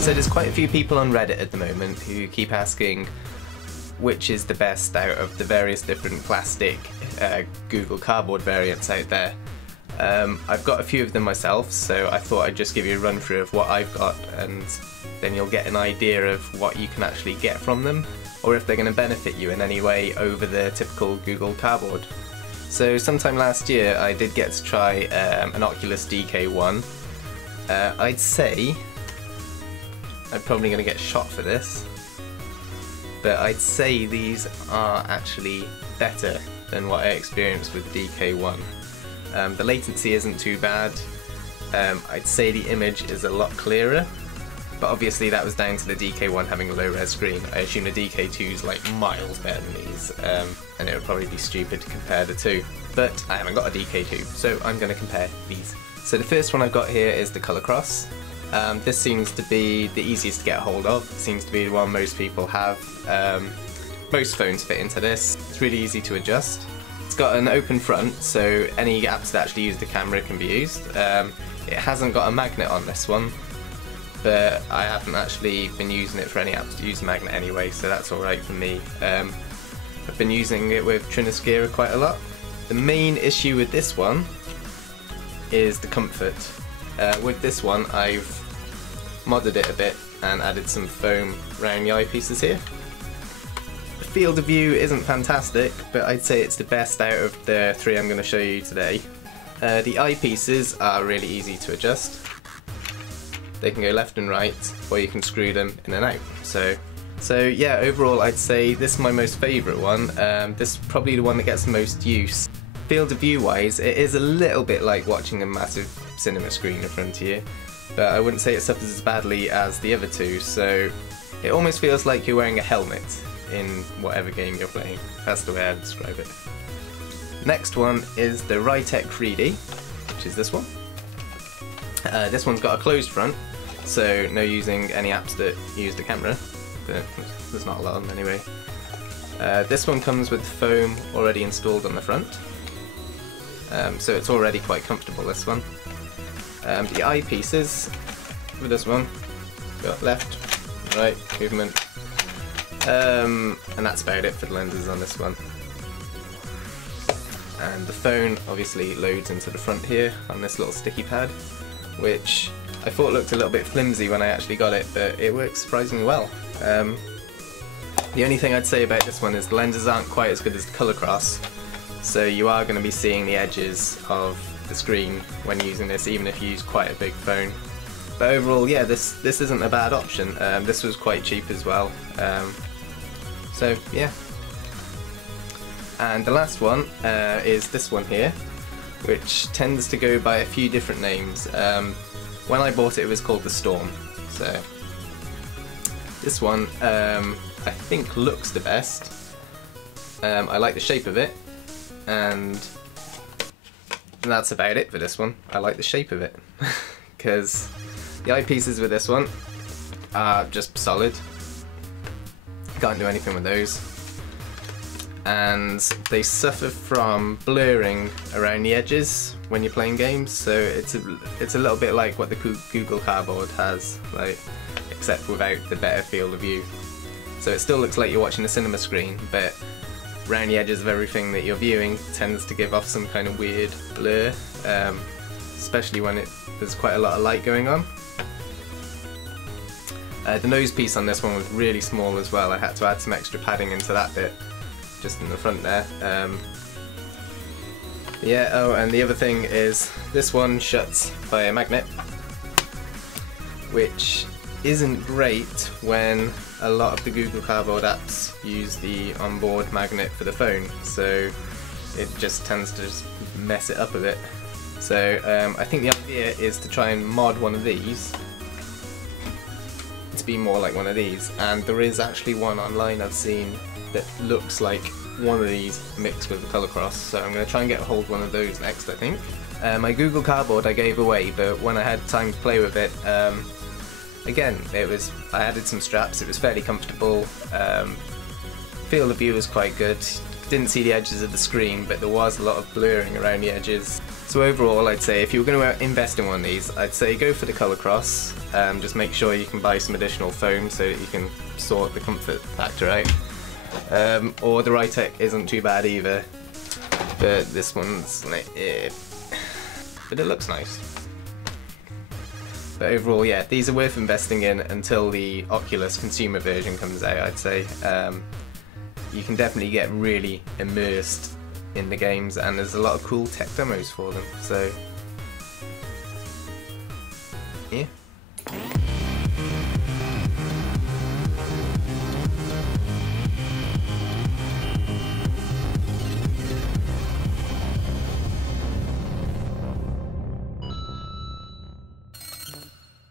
So there's quite a few people on Reddit at the moment who keep asking which is the best out of the various different plastic Google Cardboard variants out there. I've got a few of them myself, so I thought I'd just give you a run through of what I've got, and then you'll get an idea of what you can actually get from them, or if they're going to benefit you in any way over the typical Google Cardboard. So sometime last year I did get to try an Oculus DK1. I'd say, I'm probably going to get shot for this, but I'd say these are actually better than what I experienced with DK1. The latency isn't too bad. I'd say the image is a lot clearer, but obviously that was down to the DK1 having a low-res screen. I assume the DK2 is like miles better than these, and it would probably be stupid to compare the two. But I haven't got a DK2, so I'm going to compare these. So the first one I've got here is the Colorcross. This seems to be the easiest to get a hold of. It seems to be the one most people have. Most phones fit into this. It's really easy to adjust. It's got an open front, so any apps that actually use the camera can be used. It hasn't got a magnet on this one, but I haven't actually been using it for any apps to use a magnet anyway, so that's alright for me. I've been using it with Trinoscura quite a lot. The main issue with this one is the comfort. With this one I've modded it a bit and added some foam around the eyepieces here. The field of view isn't fantastic, but I'd say it's the best out of the three I'm going to show you today. The eyepieces are really easy to adjust. They can go left and right, or you can screw them in and out. So yeah, overall I'd say this is my most favourite one. This is probably the one that gets the most use. Field of view wise, it is a little bit like watching a massive cinema screen in front of you, but I wouldn't say it suffers as badly as the other two, so it almost feels like you're wearing a helmet in whatever game you're playing. That's the way I'd describe it. Next one is the Ritech 3D, which is this one. This one's got a closed front, so no using any apps that use the camera, but there's not a lot of them anyway. This one comes with foam already installed on the front, so it's already quite comfortable, this one. The eyepieces for this one, got left, right, movement, and that's about it for the lenses on this one. And the phone obviously loads into the front here on this little sticky pad, which I thought looked a little bit flimsy when I actually got it, but it works surprisingly well. The only thing I'd say about this one is the lenses aren't quite as good as the Colorcross, so you are going to be seeing the edges of the screen when using this, even if you use quite a big phone. But overall, yeah, this isn't a bad option. This was quite cheap as well, so yeah. And the last one is this one here, which tends to go by a few different names. When I bought it, it was called the Storm. So this one I think looks the best. I like the shape of it, and that's about it for this one. I like the shape of it because the eyepieces with this one are just solid. Can't do anything with those, and they suffer from blurring around the edges when you're playing games, so it's a little bit like what the Google Cardboard has, like, except without the better field of view. So it still looks like you're watching a cinema screen, but around the edges of everything that you're viewing tends to give off some kind of weird blur, especially when there's quite a lot of light going on. The nose piece on this one was really small as well. I had to add some extra padding into that bit, just in the front there. Yeah, oh, and the other thing is this one shuts by a magnet, which isn't great when a lot of the Google Cardboard apps use the onboard magnet for the phone, so it just tends to just mess it up a bit. So I think the idea is to try and mod one of these to be more like one of these, and there is actually one online I've seen that looks like one of these mixed with the Colorcross, so I'm going to try and get a hold of one of those next, I think. My Google Cardboard I gave away, but when I had time to play with it, again, I added some straps, it was fairly comfortable, field of view was quite good, didn't see the edges of the screen, but there was a lot of blurring around the edges. So overall, I'd say if you were going to invest in one of these, I'd say go for the Colorcross. Just make sure you can buy some additional foam so that you can sort the comfort factor out. Or the Ritech isn't too bad either, but this one's like, but it looks nice. But overall, yeah, these are worth investing in until the Oculus consumer version comes out, I'd say. You can definitely get really immersed in the games, and there's a lot of cool tech demos for them. So